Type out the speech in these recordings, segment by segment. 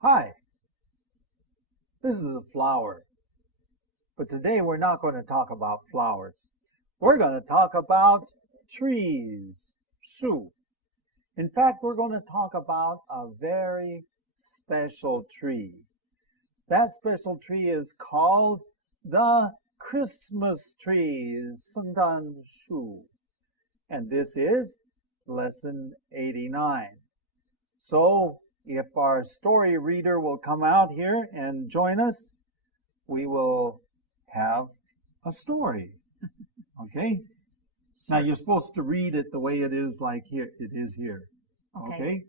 Hi, this is a flower, but today we're not going to talk about flowers. We're going to talk about trees, 树. In fact, we're going to talk about a very special tree. That special tree is called the Christmas tree, 圣诞树. And this is lesson 89. So if our story reader will come out here and join us, we will have a story. Okay? Now you're supposed to read it the way it is like here. It is here. Okay?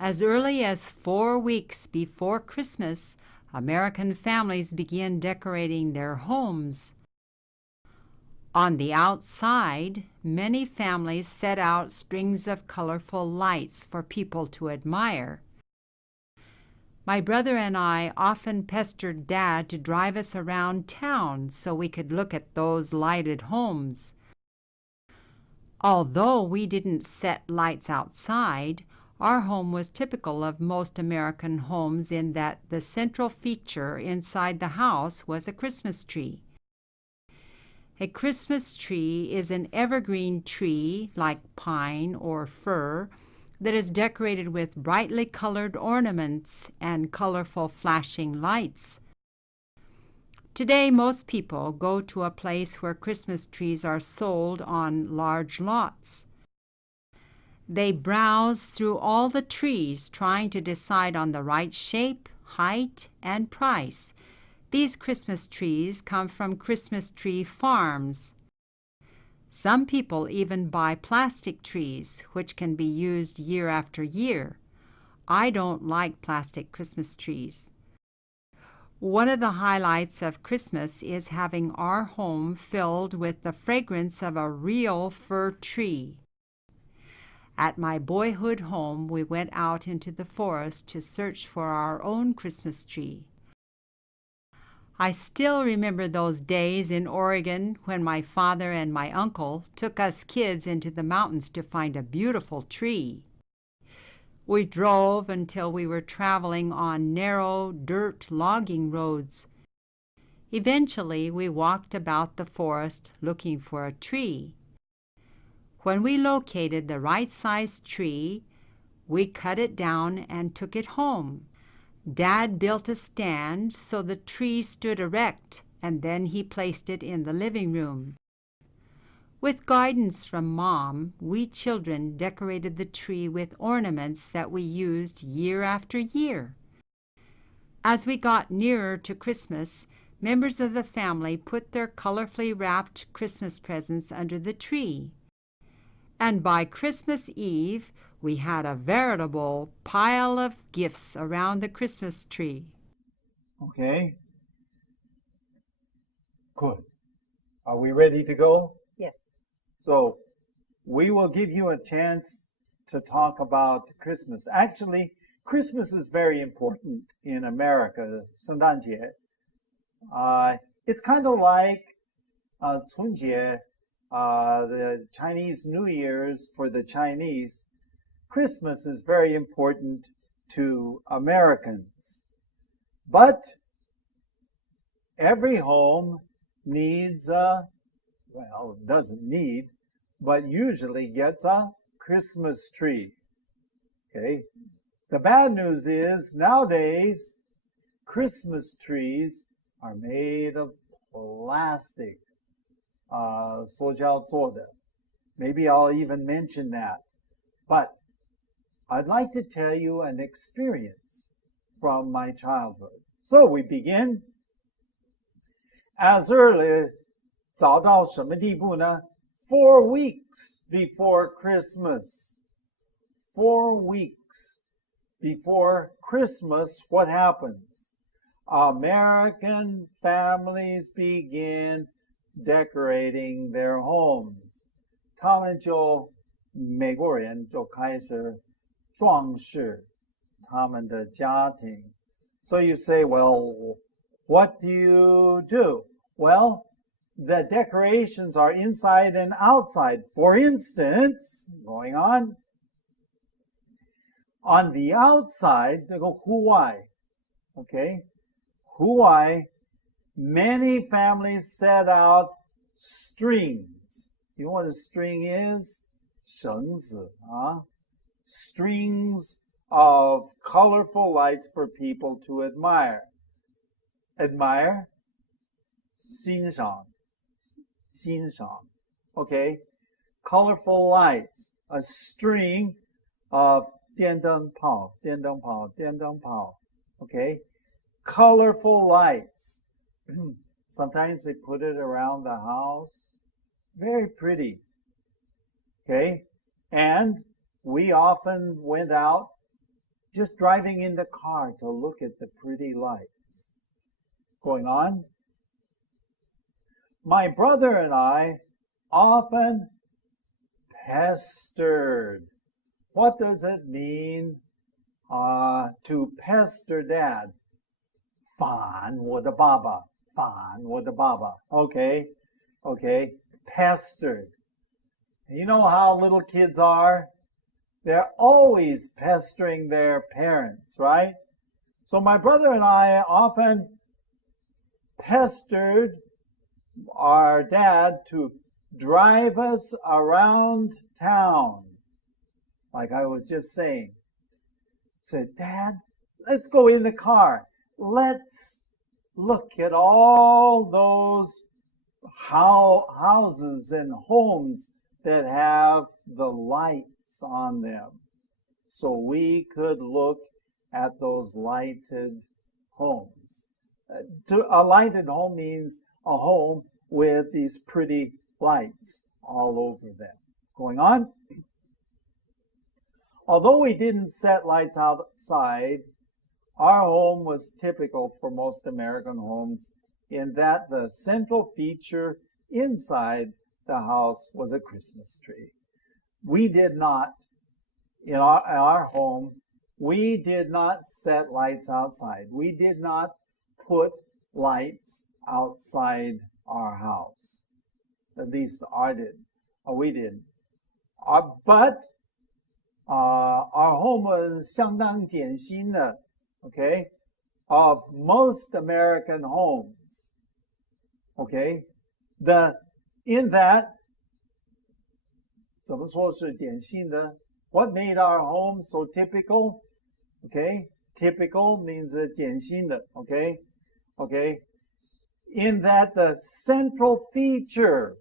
As early as 4 weeks before Christmas, American families began decorating their homes. On the outside, many families set out strings of colorful lights for people to admire. My brother and I often pestered Dad to drive us around town so we could look at those lighted homes. Although we didn't set lights outside, our home was typical of most American homes in that the central feature inside the house was a Christmas tree. A Christmas tree is an evergreen tree, like pine or fir, that is decorated with brightly colored ornaments and colorful flashing lights. Today, most people go to a place where Christmas trees are sold on large lots. They browse through all the trees, trying to decide on the right shape, height, and price. These Christmas trees come from Christmas tree farms. Some people even buy plastic trees, which can be used year after year. I don't like plastic Christmas trees. One of the highlights of Christmas is having our home filled with the fragrance of a real fir tree. At my boyhood home, we went out into the forest to search for our own Christmas tree. I still remember those days in Oregon when my father and my uncle took us kids into the mountains to find a beautiful tree. We drove until we were traveling on narrow dirt logging roads. Eventually, we walked about the forest looking for a tree. When we located the right-sized tree, we cut it down and took it home. Dad built a stand so the tree stood erect, and then he placed it in the living room. With guidance from Mom, we children decorated the tree with ornaments that we used year after year. As we got nearer to Christmas, members of the family put their colorfully wrapped Christmas presents under the tree. And by Christmas Eve, we had a veritable pile of gifts around the Christmas tree. Okay? Good. Are we ready to go? Yes. So we will give you a chance to talk about Christmas. Actually, Christmas is very important in America, 圣诞节. It's kind of like 春节, the Chinese New Year's for the Chinese. Christmas is very important to Americans. But every home needs doesn't need, but usually gets a Christmas tree. Okay? The bad news is nowadays Christmas trees are made of plastic, 塑胶做的. Maybe I'll even mention that. But I'd like to tell you an experience from my childhood. So we begin as early, 早到什么地步呢? 4 weeks before Christmas. 4 weeks before Christmas, what happens? American families begin decorating their homes. 他们就美国人就开始装饰他们的家庭. So you say, well, what do you do? Well, the decorations are inside and outside. For instance, going On the outside, 这个户外 okay, 户外 many families set out strings. You know what a string is? 绳子 strings of colorful lights for people to admire. Admire? 欣赏 okay, colorful lights, a string of 电灯泡 okay, colorful lights. Sometimes they put it around the house. Very pretty. Okay, and we often went out just driving in the car to look at the pretty lights. Going on. My brother and I often pestered. What does it mean to pester Dad? 烦我的爸爸 Okay, pestered. You know how little kids are? They're always pestering their parents, right? So my brother and I often pestered our dad to drive us around town. Like I was just saying. Said, Dad, let's go in the car. Let's look at all those houses and homes that have the lights on them. So we could look at those lighted homes. A lighted home means a home with these pretty lights all over them. Going on. Although we didn't set lights outside, our home was typical for most American homes in that the central feature inside the house was a Christmas tree. We did not, in our home, we did not set lights outside. We did not put lights outside our house. At least I did. We didn't. But our home was 相当简新的, okay, of most American homes. Okay, in that, 怎么说是典型的? What made our home so typical? Okay, typical means 典型的, okay, in that the central feature,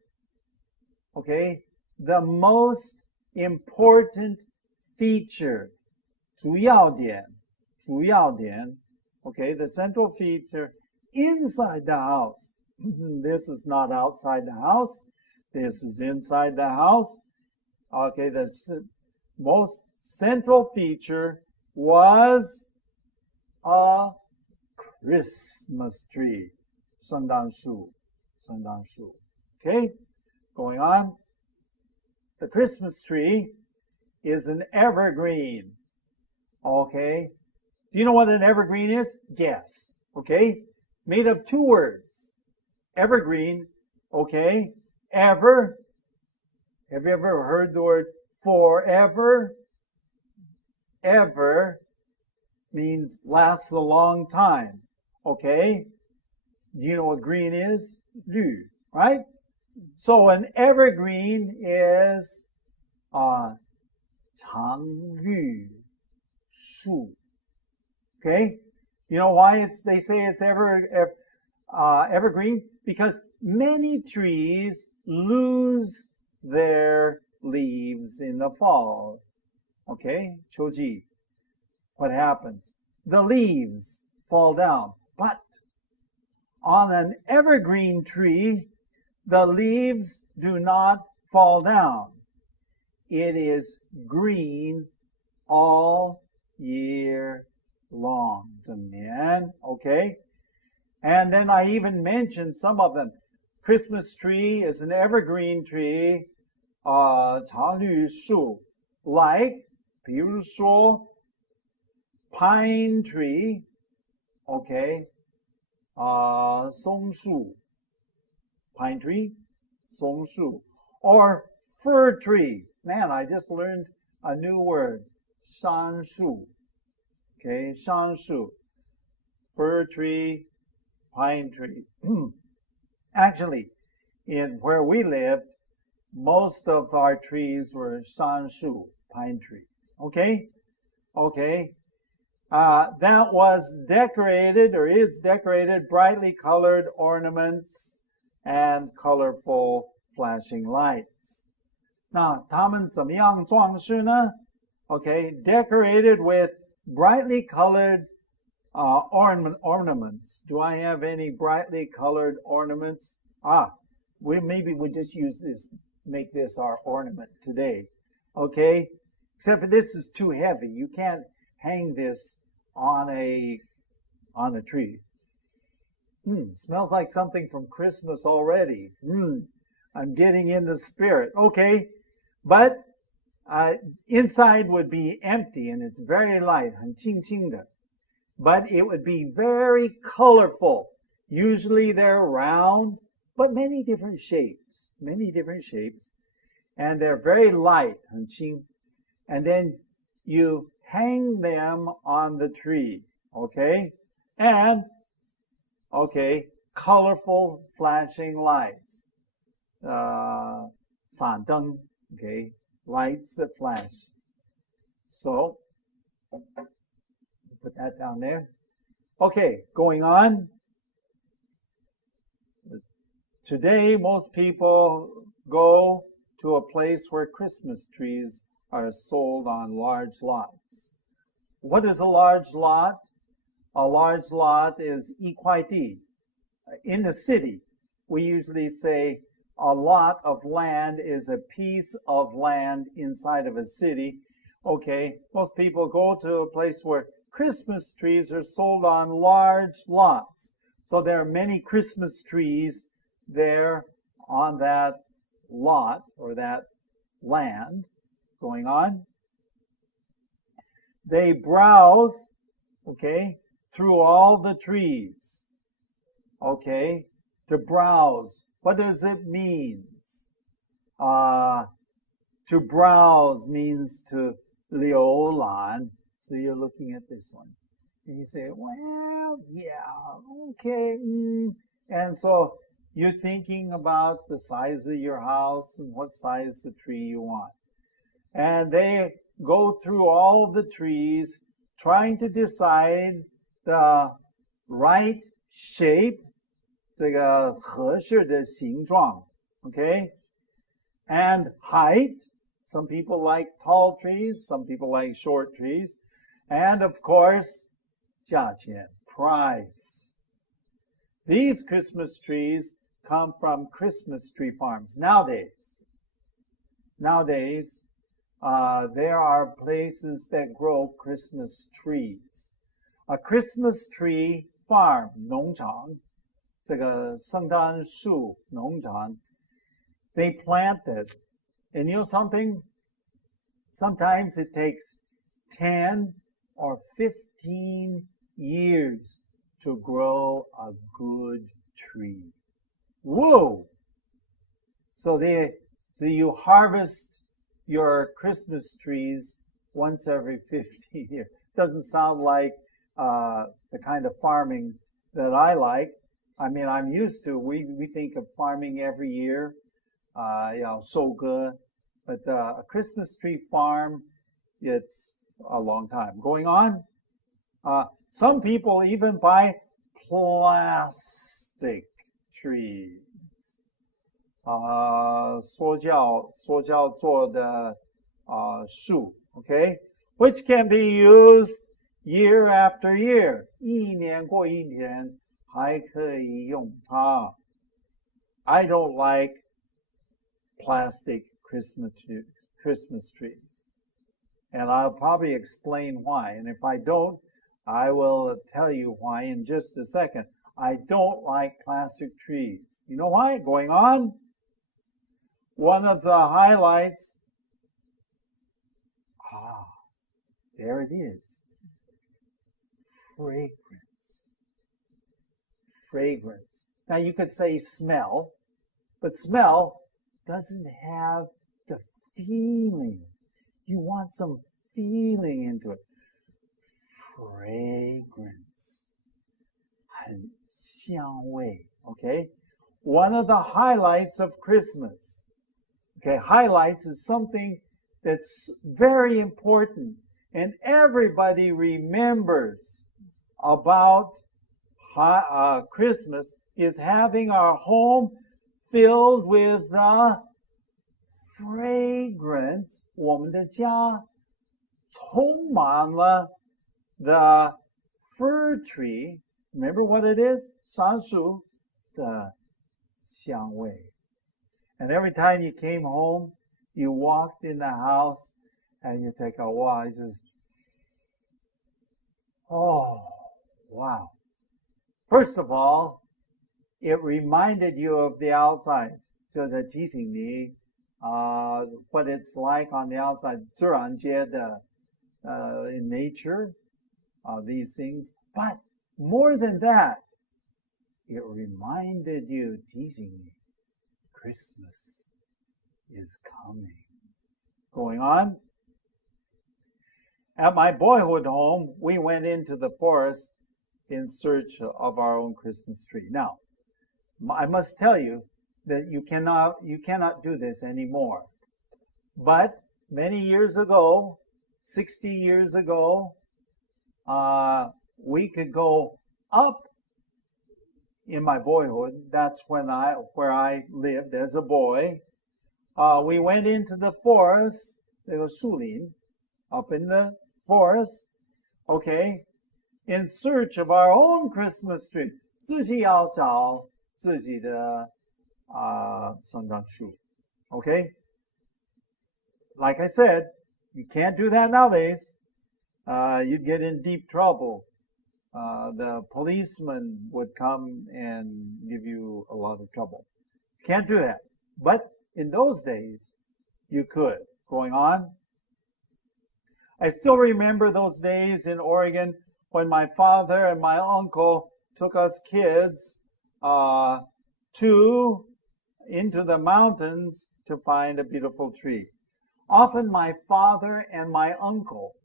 okay, the most important feature, 主要点, okay, the central feature inside the house. This is not outside the house. This is inside the house. Okay, the most central feature was a Christmas tree. 圣诞树. Okay, going on. The Christmas tree is an evergreen. Okay, do you know what an evergreen is? Guess. Okay, made of two words. Evergreen, okay, ever. Have you ever heard the word forever? Ever means lasts a long time, okay? Do you know what green is? 绿, right? So an evergreen is 常绿树. Okay? You know why they say it's evergreen? Because many trees lose their leaves in the fall. Okay? 秋季. What happens? The leaves fall down. But on an evergreen tree, the leaves do not fall down. It is green all year long. 整年, okay? And then I even mentioned some of them. Christmas tree is an evergreen tree, 常绿树, like, 比如说, pine tree, okay, 松树, pine tree, 松树, or fir tree. Man, I just learned a new word, 杉树. Okay, 杉树, fir tree, pine tree. Actually, in where we lived, most of our trees were 杉树, pine trees. Okay? Okay. That was decorated or is decorated brightly colored ornaments and colorful flashing lights. 那他们怎么样装饰呢? Okay, decorated with brightly colored ornaments. Do I have any brightly colored ornaments? Maybe we just use this, make this our ornament today. Okay, except for this is too heavy. You can't hang this on a tree. Smells like something from Christmas already. I'm getting in the spirit. Okay, but inside would be empty and it's very light, 很轻轻的. But it would be very colorful. Usually they're round, but many different shapes. And they're very light, 很轻. And then you hang them on the tree, okay? And, okay, colorful flashing lights. 闪灯, okay, lights that flash. So, put that down there. Okay, going on. Today, most people go to a place where Christmas trees are sold on large lots. What is a large lot? A large lot is 一块地. In the city, we usually say a lot of land is a piece of land inside of a city. Okay, most people go to a place where Christmas trees are sold on large lots. So there are many Christmas trees there on that lot or that land. Going on. They browse, okay, through all the trees. Okay, to browse. What does it mean? To browse means to 浏览. So you're looking at this one. And you say, well, yeah, okay. And so you're thinking about the size of your house and what size the tree you want. And they go through all the trees trying to decide the right shape, 这个合适的形状, okay? And height. Some people like tall trees, some people like short trees. And of course, 价钱, price. These Christmas trees come from Christmas tree farms. Nowadays, there are places that grow Christmas trees. A Christmas tree farm, 农场, 这个圣诞树农场, they plant it. And you know something? Sometimes it takes 10 or 15 years to grow a good tree. Whoa! So you harvest your Christmas trees once every 15 years. Doesn't sound like the kind of farming that I like. I mean, I'm used to, we think of farming every year, 收割. But a Christmas tree farm, it's a long time. Going on, some people even buy plastic trees. 塑胶做的树, okay, which can be used year after year. 一年过一年还可以用它. I don't like plastic Christmas trees. And I'll probably explain why. And if I don't, I will tell you why in just a second. I don't like plastic trees. You know why? Going on. One of the highlights, there it is. Fragrance. Now you could say smell, but smell doesn't have the feeling. You want some feeling into it. Fragrance. 很香味. Okay? One of the highlights of Christmas. Okay, highlights is something that's very important. And everybody remembers about Christmas is having our home filled with the fragrance. 我们的家充满了 the fir tree. Remember what it is? 杉树的香味. And every time you came home, you walked in the house and you take a walk. You just, oh, wow. First of all, it reminded you of the outside. 就是提醒你 what it's like on the outside. 自然界的 in nature, these things. But more than that, it reminded you, 提醒你 Christmas is coming. Going on. At my boyhood home, we went into the forest in search of our own Christmas tree. Now, I must tell you that you cannot do this anymore. But many years ago, 60 years ago, we could go up in my boyhood. That's where I lived as a boy. We went into the forest, 这个树林, up in the forest, okay, in search of our own Christmas tree. 自己要找自己的圣诞树, okay? Like I said, you can't do that nowadays. You'd get in deep trouble. The policeman would come and give you a lot of trouble. Can't do that. But in those days, you could. Going on. I still remember those days in Oregon when my father and my uncle took us kids into the mountains to find a beautiful tree. Often my father and my uncle,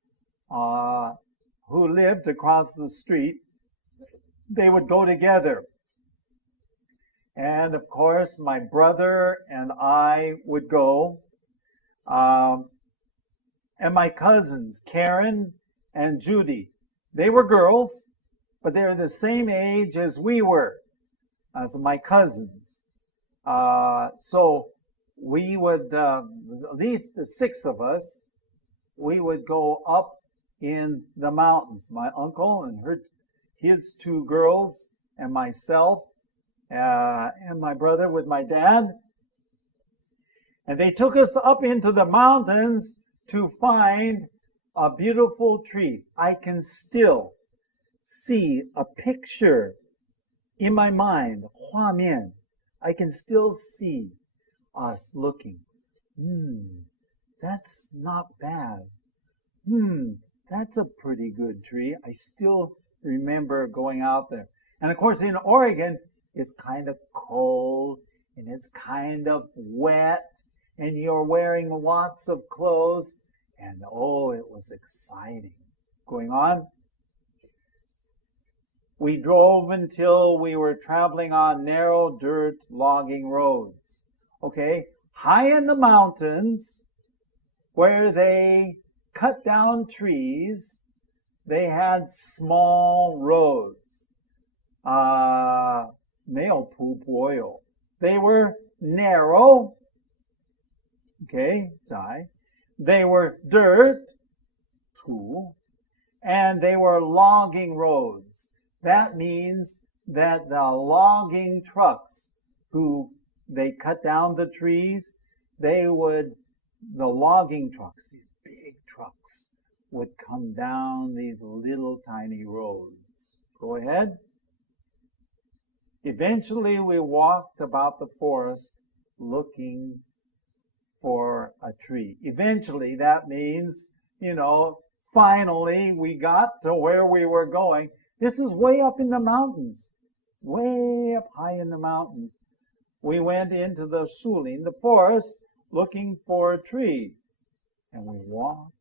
who lived across the street, they would go together. And of course, my brother and I would go. And my cousins, Karen and Judy, they were girls, but they were the same age as we were, as my cousins. So we would, at least the 6 of us, we would go up in the mountains. My uncle and his 2 girls and myself and my brother with my dad. And they took us up into the mountains to find a beautiful tree. I can still see a picture in my mind, 画面. I can still see us looking. That's not bad. That's a pretty good tree. I still remember going out there. And of course, in Oregon, it's kind of cold and it's kind of wet and you're wearing lots of clothes. And oh, it was exciting. Going on. We drove until we were traveling on narrow dirt logging roads. Okay, high in the mountains where they cut down trees, they had small roads. 没有铺柏油. They were narrow. Okay, 窄. They were dirt, 土, and they were logging roads. That means that the logging trucks they cut down the trees, the logging trucks, these big trucks, would come down these little tiny roads. Go ahead. Eventually we walked about the forest looking for a tree. Eventually, that means, finally we got to where we were going. This is way up in the mountains, way up high in the mountains. We went into the 树林, the forest, looking for a tree. And we walked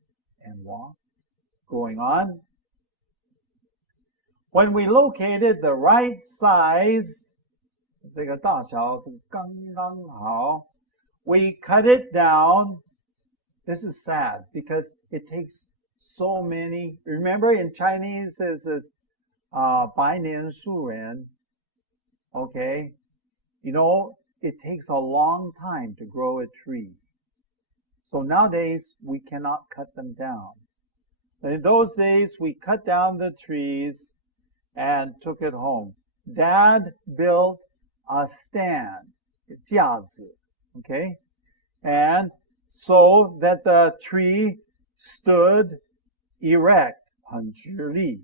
and walk. Going on. When we located the right size, 这个大小是刚刚好, we cut it down. This is sad because it takes so many. Remember in Chinese there's this 百年树人. Okay, you know it takes a long time to grow a tree. So nowadays we cannot cut them down. But in those days we cut down the trees and took it home. Dad built a stand, 架子, okay, and so that the tree stood erect, 很直立,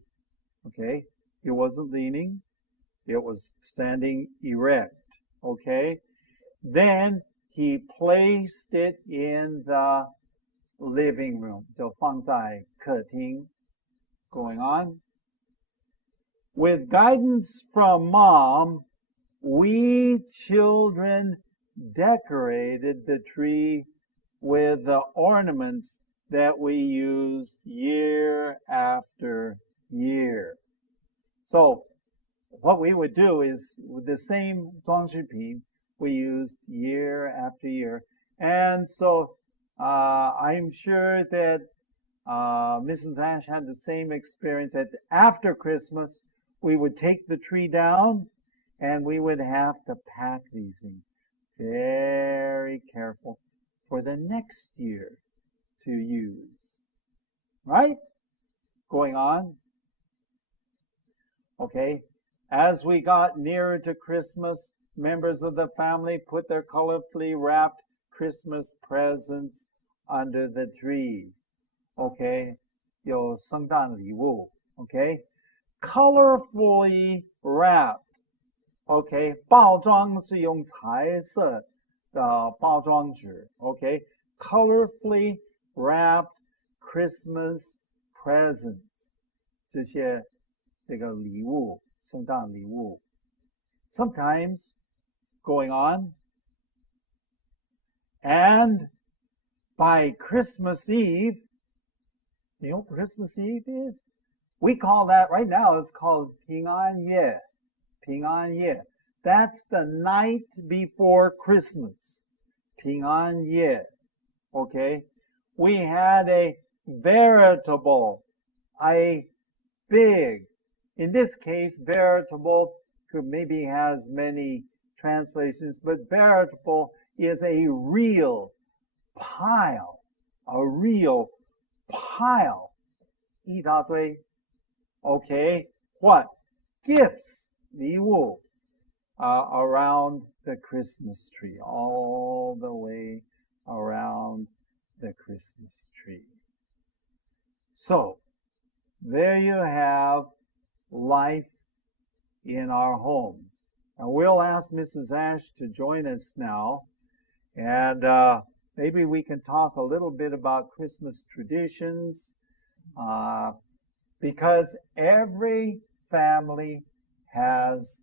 okay, it wasn't leaning, it was standing erect, okay. Then he placed it in the living room, 就放在客厅. Going on. With guidance from Mom, we children decorated the tree with the ornaments that we used year after year. So what we would do is with the same 装饰品 we used year after year. And so I'm sure that Mrs. Ash had the same experience that after Christmas we would take the tree down and we would have to pack these things very careful for the next year to use. Right? Going on. Okay. As we got nearer to Christmas, members of the family put their colorfully wrapped Christmas presents under the tree. Okay. 有圣诞礼物. Okay. Colorfully wrapped. Okay, 包装是用彩色的包装纸. Okay, colorfully wrapped Christmas presents. 这个礼物，圣诞礼物. Sometimes, going on, and by Christmas Eve, you know what Christmas Eve is? We call that, right now, it's called 平安夜. 平安夜. That's the night before Christmas. 平安夜. Okay? We had a veritable, a big, in this case, veritable maybe has many translations, but veritable is a real pile. A real pile. 一大堆. Okay? What? Gifts. 礼物 around the Christmas tree, all the way around the Christmas tree. So, there you have life in our homes. And we'll ask Mrs. Ash to join us now, and maybe we can talk a little bit about Christmas traditions, because every family has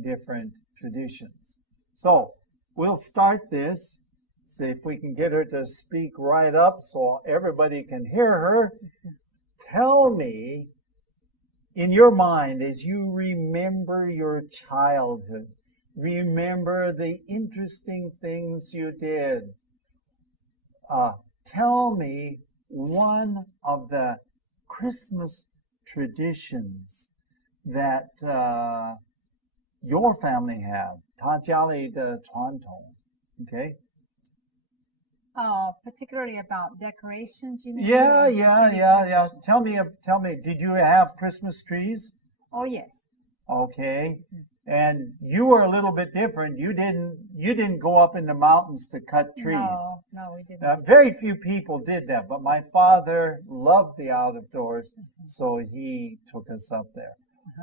different traditions. So we'll start this, see if we can get her to speak right up so everybody can hear her. Tell me, in your mind, as you remember your childhood, remember the interesting things you did. Tell me one of the Christmas traditions that your family had, 他家里的传统, okay? Particularly about decorations, you mean? Yeah. Tell me, did you have Christmas trees? Oh, yes. Okay. And you were a little bit different. You didn't go up in the mountains to cut trees. No, we didn't. Very few people did that, but my father loved the out of doors, so he took us up there.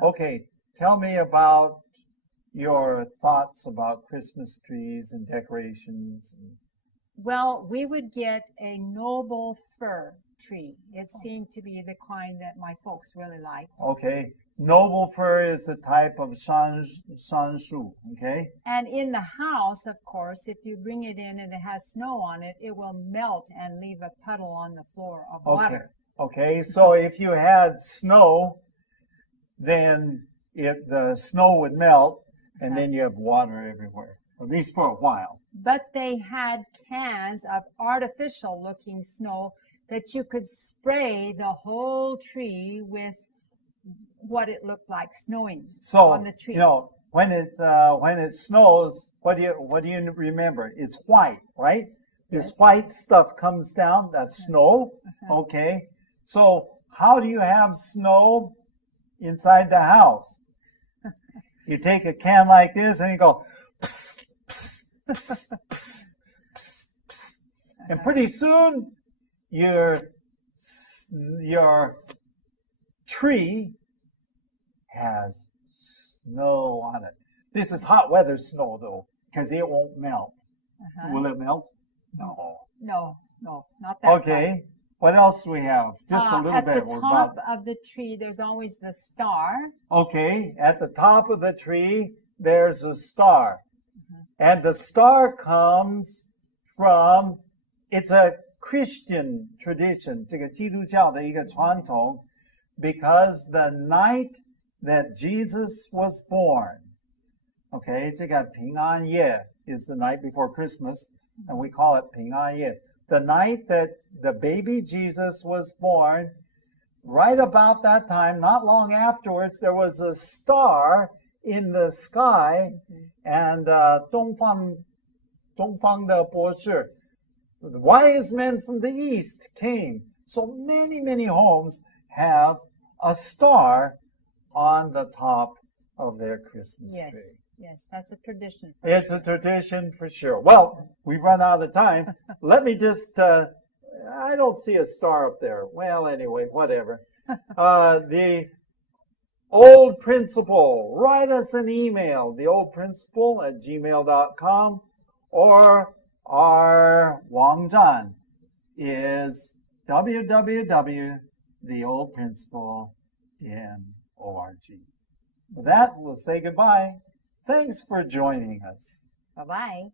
Okay, tell me about your thoughts about Christmas trees and decorations. Well, we would get a noble fir tree. It seemed to be the kind that my folks really liked. Okay. Noble fir is a type of shanshu. Okay. And in the house, of course, if you bring it in and it has snow on it, it will melt and leave a puddle on the floor of Okay. water. Okay. So if you had snow, then the snow would melt, and then you have water everywhere, at least for a while. But they had cans of artificial looking snow that you could spray the whole tree with what it looked like snowing So on the tree. you know when it snows, what do you remember? It's white, right? This Yes. white stuff comes down. That's snow. Okay. So how do you have snow inside the house? You take a can like this and you go, psst, psst, psst, psst, psst, psst. And pretty soon your tree has snow on it. This is hot weather snow though, because it won't melt. Will it melt? No. No, not that kind. Okay. What else do we have? Just a little at bit. the We're top about- of the tree, there's always the star. Okay, at the top of the tree, there's a star. And the star comes from, it's a Christian tradition, 这个基督教的一个传统, because the night that Jesus was born, okay, 这个平安夜 is the night before Christmas, and we call it 平安夜. The night that the baby Jesus was born, right about that time, not long afterwards, there was a star in the sky, and 东方的博士, the wise men from the east came. So many homes have a star on the top of their Christmas Yes, tree. yes, that's a tradition. It's a tradition for sure. Well, we've run out of time. Let me just, I don't see a star up there. Well, anyway, whatever. The Old Principal, write us an email, theoldprincipal@gmail.com, or our Wangzhan is www.theoldprincipal.org. With that, we'll say goodbye. Thanks for joining us. Bye-bye.